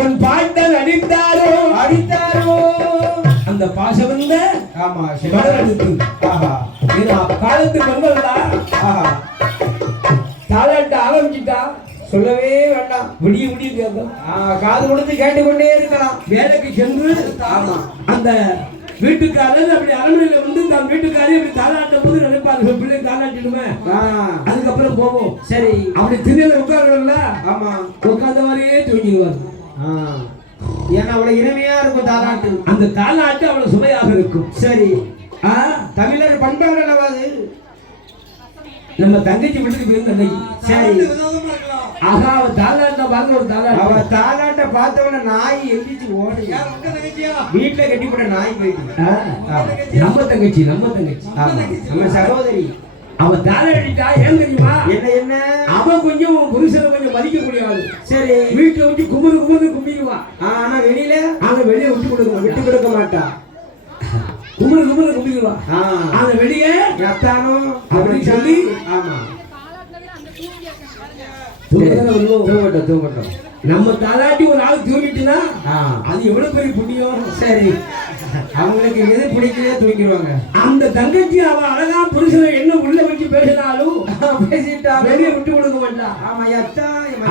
உன் பாட்டன் அடித்தாரோ அடித்தாரோ அந்த பாசம் வந்த ஆமா எடுத்து காலத்து பொங்கல்டா தாளாட்ட ஆரம்பிச்சுட்டா சொல்லவே வேண்டாம் விடிய விடிய கேட்கும் காது கொடுத்து கேட்டுக்கொண்டே இருக்கலாம் வேலைக்கு சென்று ஆமா அந்த வீட்டுக்காரர் அப்படி அரண்மனையில வந்து தன் வீட்டுக்காரி அப்படி தாளாட்டும் போது நினைப்பாங்க பிள்ளை தாளாட்டிடுமே அதுக்கப்புறம் போவோம் சரி அப்படி திண்ணையில உட்கார்றல ஆமா உட்கார்ந்த மாதிரியே தூங்கிடுவார் ஏன்னா அவ்வளவு இனிமையா இருக்கும் தாலாட்டு. அந்த தாலாட்டு அவ்வளவு சுவையாக இருக்கும். சரி, தமிழர் பண்பாடு அல்லவா அது? நம்ம தங்கச்சி வீட்டுக்கு போயிருந்த சரி, ஆகா அவ தாலாட்ட பார்த்து ஒரு தாலாட்ட, அவ தாலாட்ட பார்த்தவன நாய் எந்திரிச்சு ஓடி வீட்டுல கட்டி போட்ட நாய் போயிட்டு. நம்ம தங்கச்சி நம்ம சகோதரி அவ தாலாடிட்டா. ஏன் தெரியுமா? என்ன அவ கொஞ்சம் புருஷனை கொஞ்சம் மதிக்கக்கூடிய ஆளு. சரி, வீட்டுல வச்சு கும்பிடுவான். ஆனா வெளியில விட்டு கொடுக்க மாட்டா. கும்பிடுவான். ஆனா வெளியே ரத்தானம் அப்படின்னு சொல்லி. ஆமா, தூங்கட்டும். நம்ம தாலாட்டி ஒரு ஆள் தூங்கிட்டுனா அது எவ்வளவு பெரிய புண்ணியம். சரி, அவங்களுக்கு எது பிடிக்கலையே தூங்கிடுவாங்க. அந்த தங்கச்சி அவன் அழகா புருஷனை என்ன உள்ள வச்சு பேசினாலும் பேசிட்டா வெளியே விட்டு கொடுக்க மாட்டான். ஆமா,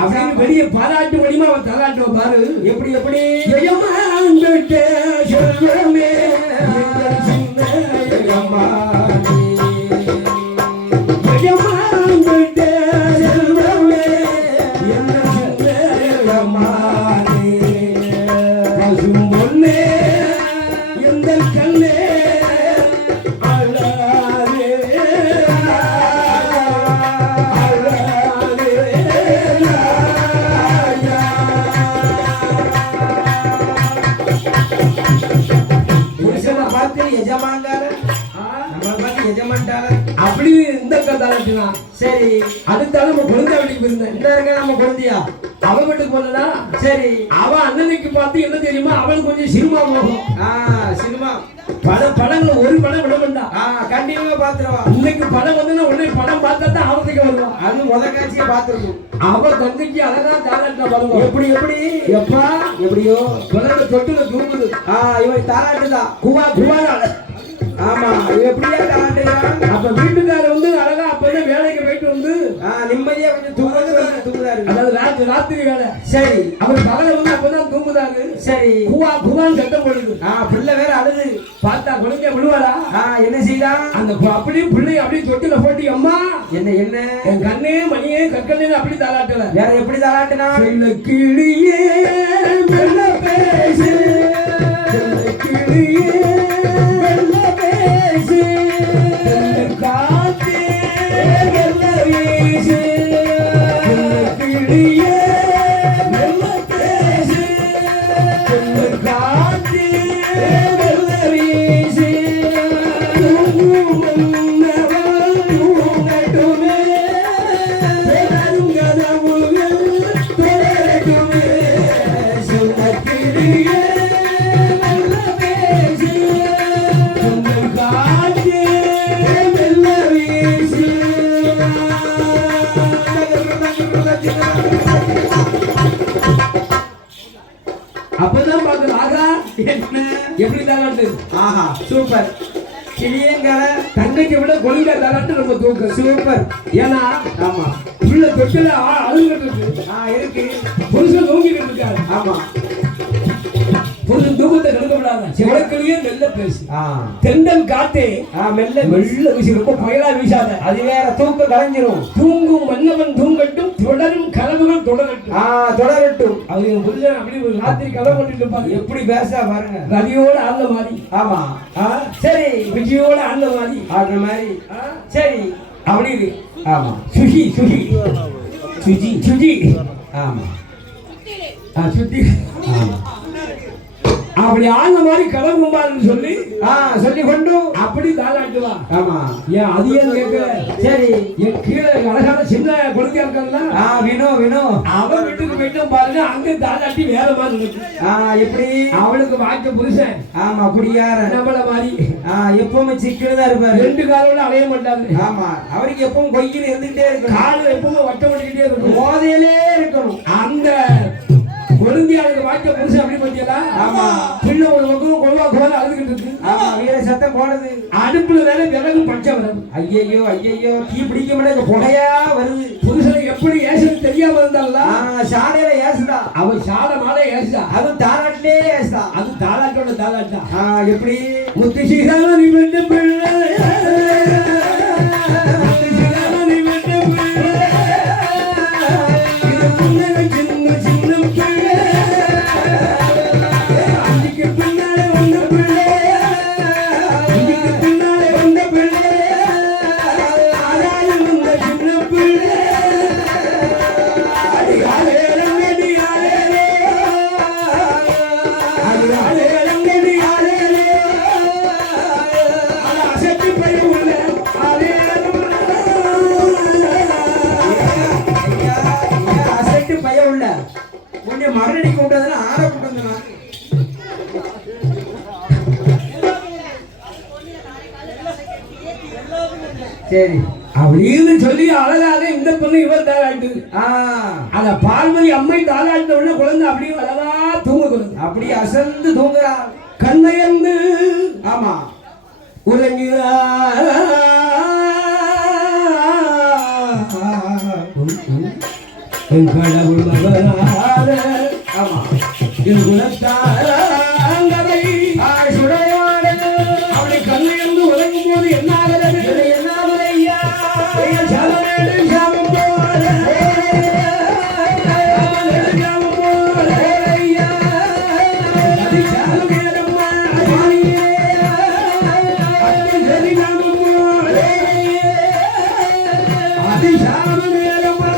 அப்படின்னு வெளியே பாராட்டு வழிமா அவன் தாலாட்டுவ பாரு. எப்படி செல்வமே அப்படி இந்த தாலாட்டுனா. சரி, அடுத்தாலும் நம்ம குழந்தை வீட்டுக்கு போயிருந்தேன். இந்த இருக்க நம்ம குழந்தையா அவன் வீட்டுக்கு போனா. சரி, அவன் அண்ணனுக்கு பார்த்து என்ன தெரியுமா, அவனுக்கு கொஞ்சம் சினிமா போகும். சினிமா படங்கள் ஒரு படம் விட வேண்டாம், கண்டிப்பா பாத்துருவா. இன்னைக்கு படம் வந்து உடனே படம் பார்த்தா தான் அவனுக்கு வருவான். அது முதல் காட்சியை பார்த்துருக்கும். அவன் தங்கச்சி அழகா தாலாட்டா வருவான். எப்படியோ குழந்தை தொட்டுல தூங்குது. இவன் தாலாட்டுதான் குவால. ஆமா, எப்படியா தாலாட்டுறான். அப்ப வீட்டுக்காரர் வந்து அழகா அப்ப வேலைக்கு போயிட்டு வந்து நிம்மதியா கொஞ்சம் தூங்குறாரு. அதாவது ராத்திரி வேலை. சரி, அவர் பகல வந்து அப்பதான் தூங்குறாரு. சரி, குவான்னு சத்தம் போடுது. பிள்ளை வேற அழுது. பார்த்தா குழந்தை விழுவாளா? என்ன செய்தா? அந்த அப்படியே பிள்ளை அப்படியே தொட்டில போட்டு அம்மா என்ன என் கண்ணே மணியே கற்கண்ணே அப்படி தாலாட்டல. வேற எப்படி தாலாட்டுனா? கிளியே மெல்ல பேசு, கிளியே மெல்ல பேசு, காத்தே மெல்ல வீசு, கிளியே மெல்ல பேசு, காத்தே மெல்ல வீசு, அப்பதான் பாக்குது. ஆகா எப்படி தாலாட்டு. ஆஹா, சூப்பர். கிளியங்கள தங்கச்சி விட கொழுங்க தாலாட்டு ரொம்ப தூக்க சூப்பர். ஏன்னா ஆமா, உள்ள தொட்டில அழுகிட்டு இருக்கு. புருஷன் தூங்கிட்டு இருக்காரு. ஆமா, புருஷன் தூக்கத்தை கெடுக்க விடாத. சிவக்கிளியே மெல்ல பேசு, தென்றல் காத்தே மெல்ல வீசி. ரொம்ப புயலா வீசாத, அது வேற தூக்க கலைஞ்சிரும். தூங்கும் மன்னவன் தூங்கட்டும், தொடரும் கனவுகள் தொடரட்டும். அவர் என் புருஷன் அப்படி ஒரு ராத்திரி கனவு கொண்டு இருப்பாரு. எப்படி பேசா பாருங்க, ரவியோட ஆழ்ந்த மாதிரி. ஆமா, சரி, விஜயோட ஆழ்ந்த மாதிரி ஆடுற மாதிரி. சரி, அப்படி இருக்கு. ஆமா, சுஜி. ஆமா, சுத்தி. அப்படி ஆழ்ந்த மாதிரி கலங்கும்பாருன்னு சொல்லி கொண்டு அப்படி தாலாட்டுவா. ஆமா, ஏன் அது ஏன் கேட்கல? சரி, என் கீழே அழகான சின்ன குழந்தையா இருக்காங்களா, வினோ அவன் வீட்டுக்கு போயிட்டு பாருங்க, அங்க தாலாட்டி வேற மாதிரி இருக்கு. எப்படி? அவளுக்கு வாய்க்க புருஷன். ஆமா, குடியார நம்மள மாதிரி எப்பவுமே சிக்கனதா இருப்பாரு. ரெண்டு காலோட அலைய மாட்டாரு. ஆமா, அவருக்கு எப்பவும் கொய்யில இருந்துகிட்டே இருக்கும். கால எப்பவும் வட்டம் பண்ணிக்கிட்டே இருக்கும், போதையிலே இருக்கணும். அந்த கொழுந்தியாளுக்கு வாய்க்க புருஷன் அப்படி பத்தியலா. ஆமா, பிள்ளை ஒரு பக்கம் கொழுவா கோல அழுதுகிட்டு இருக்கு. ஆமா, வீர சத்தம் போடுது. அடுப்புல வேலை விறகு பச்சை வருது. ஐயையோ தீ பிடிக்க முடியாது, புகையா வருது. புருஷனுக்கு எப்படி ஏசுன்னு தெரியாம இருந்தாங்களா? சாலையில ஏசுதா, அவன் சாலை மாலை ஏசுதா, அது தாலாட்டிலே ஏசுதா. அது தாலாட்டோட தாலாட்டா. எப்படி? முத்து சீதான நீ வெட்ட பிள்ளை, சரி அப்படின்னு சொல்லி அழகாக இந்த பொண்ணு இவர் தாளாட்டு அத பார்வதி அம்மை தாளாட்ட உடனே குழந்தை அப்படியே அழகா தூங்குகிறது அப்படியே அசந்து தூங்குறா கண்ணையந்து ஆமா உறங்குகிறார் என் கடவுள் மகனார ஆமா என் குலத்தாரங்களை சுடையாட அவளை கண்ணையந்து உறங்கும் போது என்ன ஆகிறது என்ன ஆகுதையா சாமம் சாமம் போல சாமம் போல ஐயா அது சாமம் ஏறம்மா அது சாமம் ஏறம்மா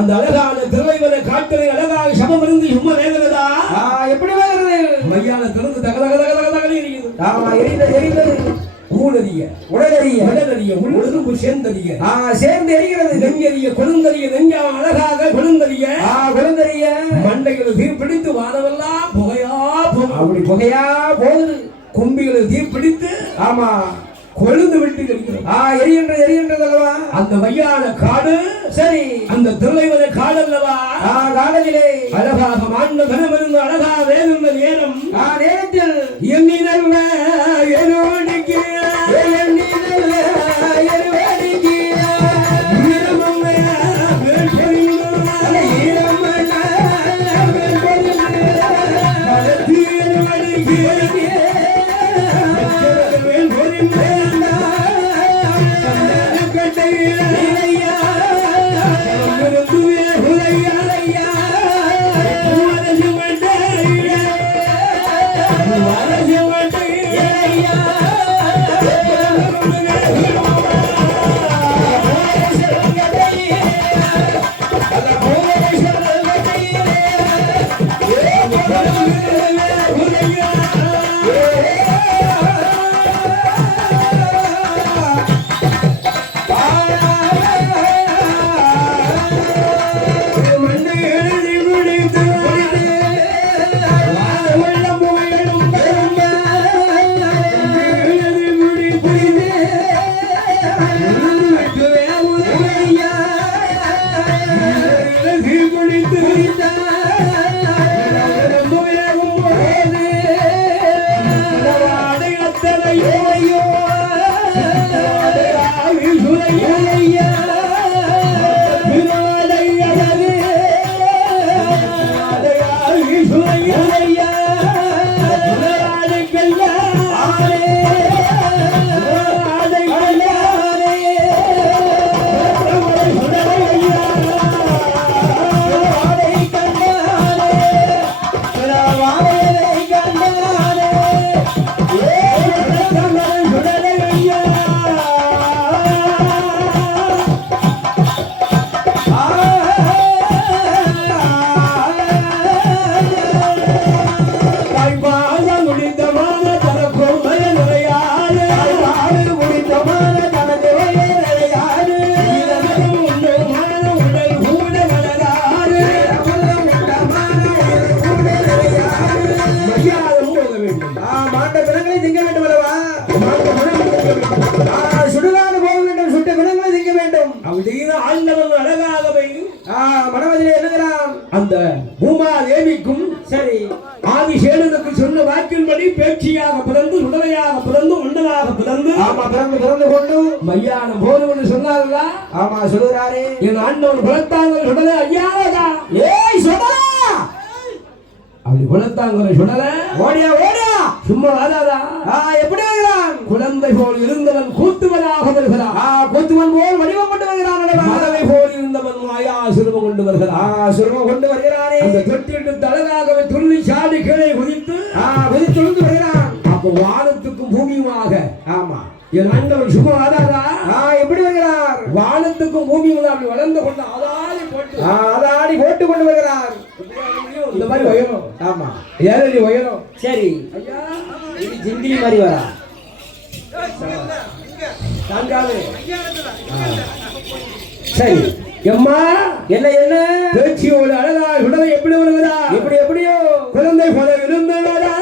அந்த அழகான திருவைவன காட்டிலே அழகாக சமம் இருந்து சும்மா வேகிறதா எப்படி வேகிறது மையான திறந்து தகதகதகதகதகதக எரியுது எரிந்தது ஊடறிய உடலறிய உடலறிய உள்ளும் சேர்ந்தறிய சேர்ந்து எரிகிறது நெஞ்சறிய கொழுந்தறிய நெஞ்சா அழகாக கொழுந்தறிய கொழுந்தறிய மண்டைகளை தீப்பிடித்து வானவெல்லாம் புகையா அப்படி புகையா போகுது கும்பிகளை தீப்பிடித்து ஆமா கொழுந்து விட்டு எரிகின்றது அல்லவா அந்த மையான காடு சரி அந்த தில்லைவன காடு அல்லவா காடலிலே அழகாக மாண்ட கனமிருந்து அழகா வேறுந்த நேரம் நேரத்தில் எண்ணினல் அந்த பூமாதேவிக்கும் சரி ஆதிசேனனுக்கு சொன்ன வாக்கின்படி பேச்சியாக பிறந்து சுடலையாக பிறந்து மன்னனாக பிறந்து பிறந்து கொண்டு மையானம் போதும் சொன்னார்களா? ஆமா சொல்லுறாரு. என் ஆண்டவன் குலத்தாங்கள் சுடலை ஐயாவதா ஏய் சுடலா அப்படி குலத்தாங்களை சுடல ஓடியா ஓடியா சும்மா வாதாதா எப்படி வருகிறான்? குழந்தை போல் இருந்தவன் கூத்துவனாக வருகிறான். கூத்துவன் போல் வடிவம் கொண்டு வருகிறான். மதவை போல் இருந்தவன் மாயா சுருவம் கொண்டு வருகிறான். சுருவம் கொண்டு வருகிறானே அந்த தொட்டிட்டு தலகாகவே துள்ளி சாடி கீழே குதித்து குதித்து வருகிறான். அப்போ வானத்துக்கும் பூமியுமாக ஆமா என் ஆண்டவன் சும்மா வாதாதா எப்படி வருகிறார்? வானத்துக்கும் பூமியும் அப்படி வளர்ந்து கொண்டு அதாடி போட்டு கொண்டு வருகிறார். இந்த மாதிரி உயரும். ஆமா ஏழடி உயரும். சரி ஐயா இது ஜிந்தி மாதிரி வரா தாங்காது. சரி எம்மா என்ன என்ன பேச்சியோட அழகா உடலை எப்படி வருகிறா? எப்படி எப்படியோ குழந்தை போல இருந்தவரா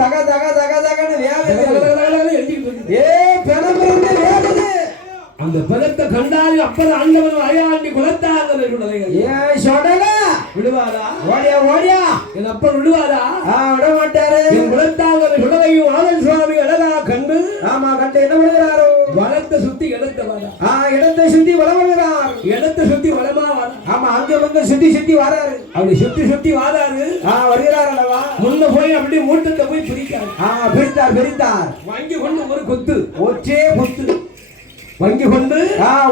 தக தக தக தகன்னு அந்த பதத்தை கண்டால் அப்பதான் ஆண்டவன் அயாண்டி குலத்தாங்க விடுவாரா? ஓடியா ஓடியா என் அப்பன் விடுவாரா? விட மாட்டாரு. என் குலத்தாங்க சுடலையும் ஆனந்த் சுவாமி அழகா கண்டு ஆமா கண்டு என்ன பண்ணுகிறாரோ வளத்தை சுத்தி இடத்தை இடத்தை சுத்தி வளம் வருகிறார். இடத்தை சுத்தி வளமா ஆமா அங்க வந்து சுத்தி சுத்தி வராரு. அப்படி சுத்தி சுத்தி வாராரு வருகிறார் அல்லவா? முன்ன போய் அப்படி மூட்டத்தை போய் பிரிக்காரு. பிரித்தார் பிரித்தார் வாங்கி கொண்டு ஒரு கொத்து ஒற்றே கொத்து வங்கி கொண்டு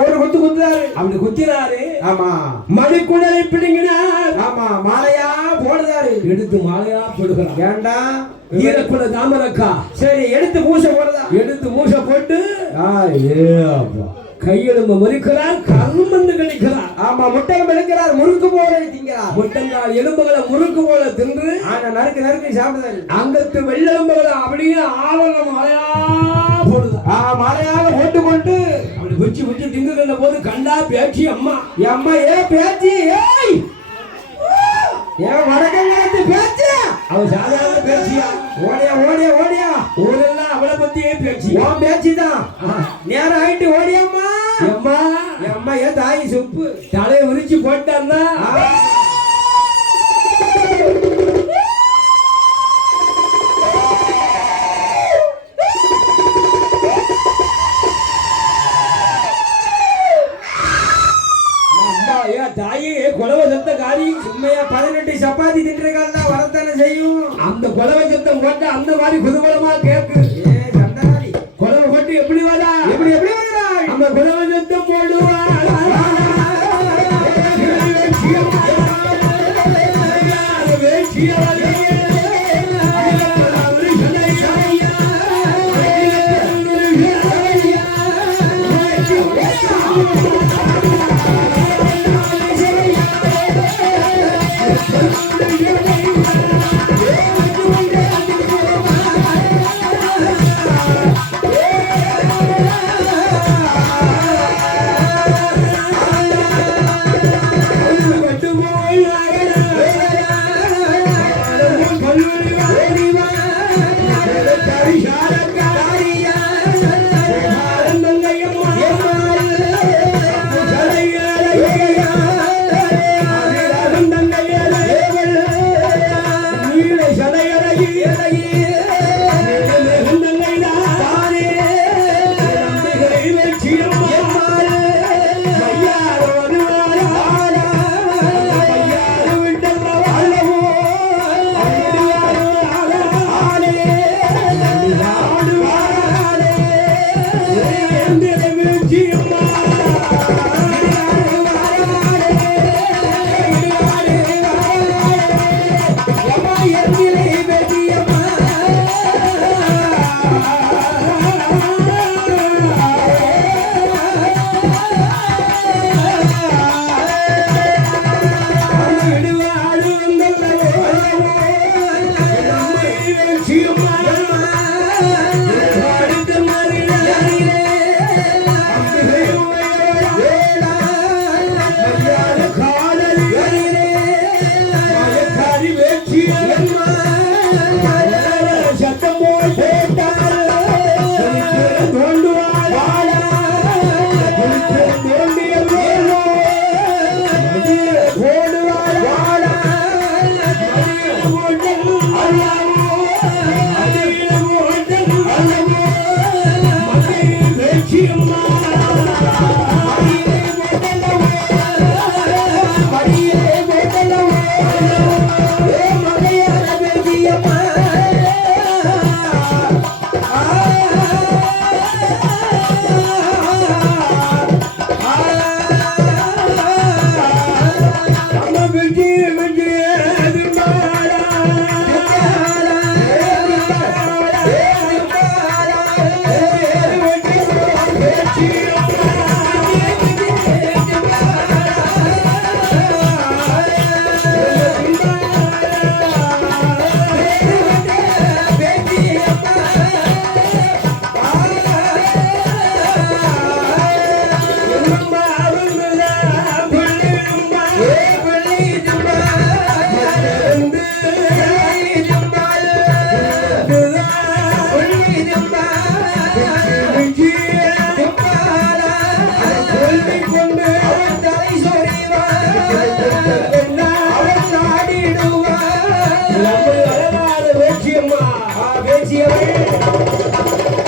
ஒரு கொத்து குத்துறாரு. அப்படி குத்தினாரு. ஆமா மணிக்குடலை பிடிங்கினார். ஆமா மாலையா போடுறாரு. எடுத்து மாலையா போடுகிறார். வேண்டாம் ஈரக்குல தாமரக்கா சரி எடுத்து மூசை போடுறா. எடுத்து மூசை போட்டு கையெழும்பு மறுக்கிறார், கரும்பந்து கடிக்கிறார். ஆமா, முட்டம் எடுக்கிறார், முறுக்கு போல திங்கிறார். முட்டங்கால் எலும்புகளை முறுக்கு போல தின்று நறுக்கு நறுக்கு சாப்பிடுறாரு. அங்கத்து வெள்ளெலும்புகளை அப்படியே ஆவரணம் மழையா போடுது. மழையாக போட்டுக்கொண்டு அப்படி குச்சி குச்சி திங்குகின்ற போது கண்டா பேச்சு அம்மா. அம்மா பேச்சு, ஏன் வடக்கங்காலத்து பேச்சு? அவன் சாதாரண பேச்சியா? ஓடியா ஓடியா ஓடியா, ஊரெல்லாம் அவளை பத்தியே பேச்சு. உன் பேச்சுதான். நேரம் ஆயிட்டு ஓடியம்மா. அம்மா அம்மா ஏன் தாய் சுப்பு தலையை உரிச்சு போட்டான்னா தாயே கொலவ சத்த காரி சும்மையா 18 சப்பாத்தி தின்றுகள் தான் வரத்தானே செய்யும். அந்த கொலவ சத்தம் போட்டு அந்த மாதிரி குதூகலமா கேக்கு. கொலவ போட்டு எப்படி வரா, எப்படி எப்படி வரா, அந்த கொலவ சத்தம் போடுவா.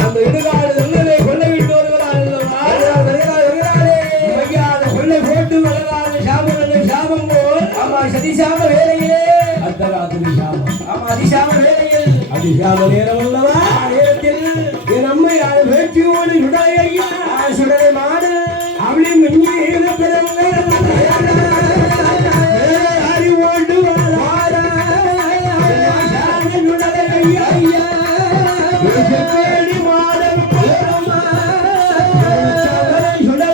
அந்த இடுகாடு நல்லதை கொள்ளை விட்டு வருகிறார். கொள்ளை போட்டு வளராத சாபம் சாபம் போல். ஆமா, சதிசாம வேலையிலே அர்த்தராத்திரி சாபம். ஆமா, அதிசாம வேலையில் அதிசாம நேரம் அல்லவா, நேரத்தில் என் அம்மை வேட்சியோடு சுடாய சுடலை மாடு அவளை மிஞ்சி பிறந்த அறிவோடு சுடலை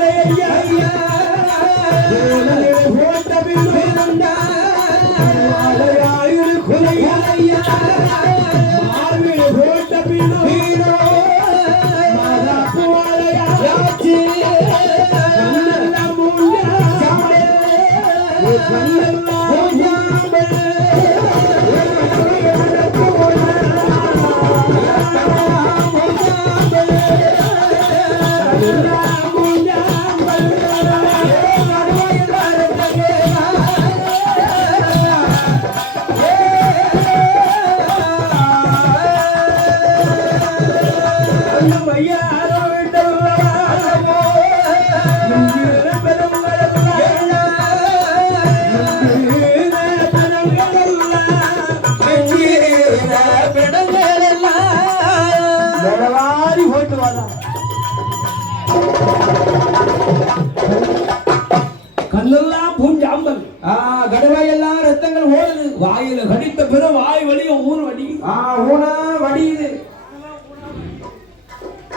வையாரோ விட்டல்லவோ போயிட்டு வரலாம். கண்ணெல்லாம் பூஞ்சாம்பல் கடவாயெல்லாம் ரத்தங்கள் ஓடுது. வாயில கடித்த பிற வாய் வலிய ஊர் வடி ஊனா வடியுது.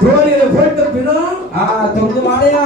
தோழியில போயிட்ட பிற தொங்கு மாலையா